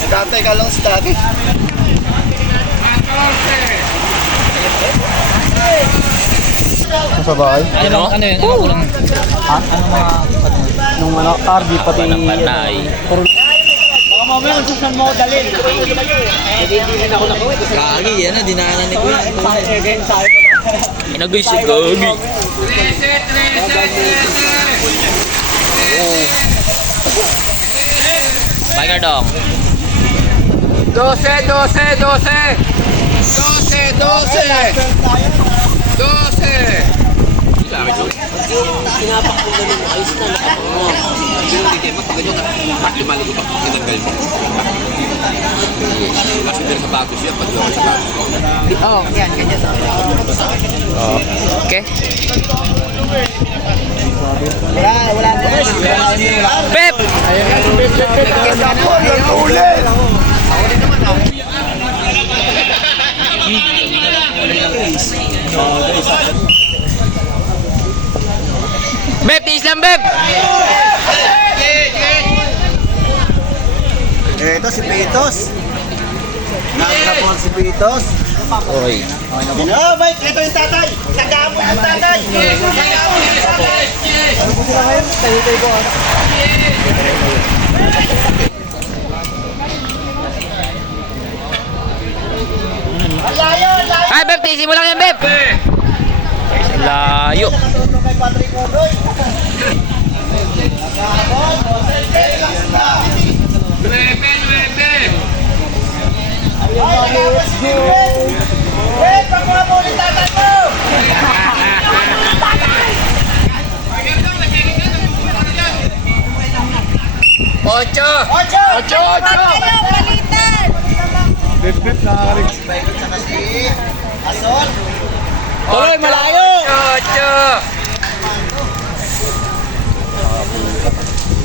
Si tatay ka lang si tatay. Sa bahay? Ano yun? Ano kulang? Ha? Ano mga... Nung ano, RD pati... Walang patay. Baka mamaya susunod mo dalhin. Hindi ako nakuha. Kagi, yan na, dinaanan ni Kuya. Again, sabi ko na. Inagoy si Kagi. Biker dong. 12. Oh, yan, ganyan sa Okay. Wala na. Pep! Ulit! Beb, tiis lang, Beb! Ito si Pitos. Nakakapon si Pitos. Oy. Oh, Mike, ito yung tatay. Nag-aapon yung tatay. Nag-aapon yung tatay. Ano po sila ngayon? Tayo ko. Layo, layo. Ay, Beb, tiisin mo lang yan, Beb! Layo. Kay Patrick Udoy. Wait, pagkuha mo ulit tatay mo! Ocho! Palitan! Bip-bip, nakakarig. Baikot sa kasi. Asol. Tuloy, malayo! Ocho!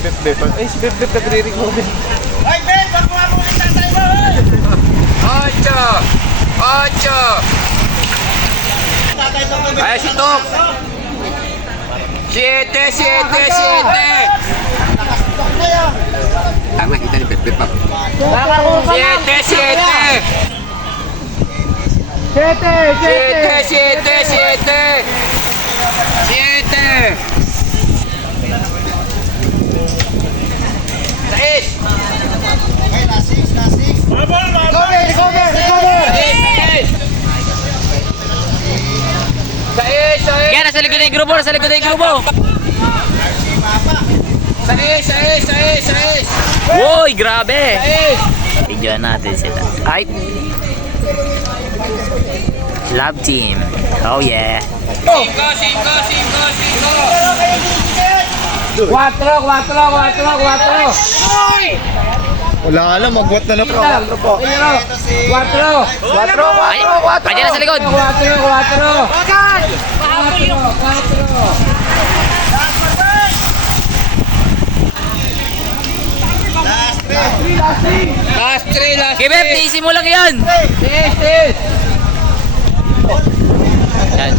Bip-bip. Ay, si Bip-bip nagre-record. Ay, Ben! Pagkuha mo ulit tatay mo! Ocho! Tatay to. Ay, si Tok! 7! Nakastok na yan. Tama, kita ni Pepe pa. 7! Okay, last six. Recover! Kaya nasa likod ng grupo, Uy, grabe! Tignan natin sila. Ay! Love team. Oh yeah. 4! Wala ka lang, magwat na lang po. Ito si... 4! Ay, kanya nasa likod. 4! Last 3! Okay, Beb, tiisin mo lang yan. Yan.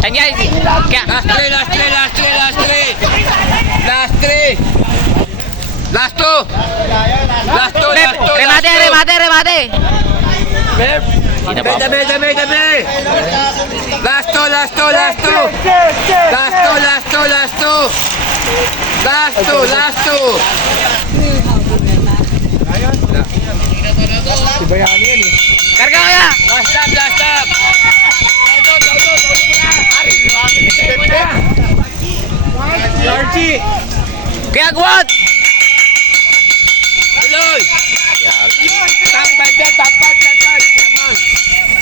Yan guys. Kaya, Last 2! Beb, remate. Beb! Sino ba? Tabi! Last 2! Si Bayani yan eh. Karga kaya. Last stop! Archie! Kaya guwat. Tuloy! Top 5 yan! Come on!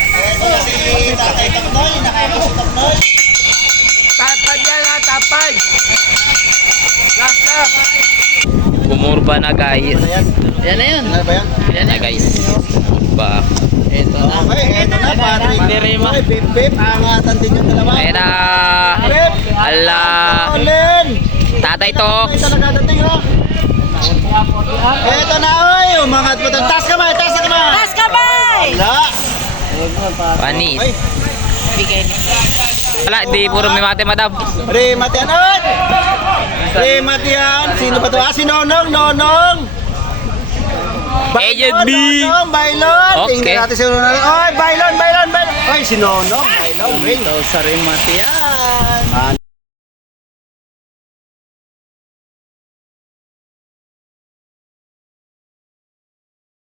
Ito na si Tatay Taknoy. Nakakapos si Taknoy. Top 5 yan ha! Top 5! Last stop! Bumurba na guys. Yan na yun. Ano ba yan? Yan na guys. Ba. Ito na. Okay, ito na. Patrick. Okay, Bip-bip. Angatan din yung dalawa. Ayan na. Ala. Olin! Tatay Tox. Ito na dadating ha. Ito na oy. Umangat mo. Taas kamay. Taas kamay! Wala. Panis. Ay. Wala, di puro may mate, madam. Remat yan. Oy! Remat yan. Sino ba to? Ah, si Nonong. Nonong. Agent B. Nonong, Bailon. Okay. Tingnan natin si Nonong. Oy, Bailon. Oy, si Nonong. Bailon. Wait. Ito sa Remat yan.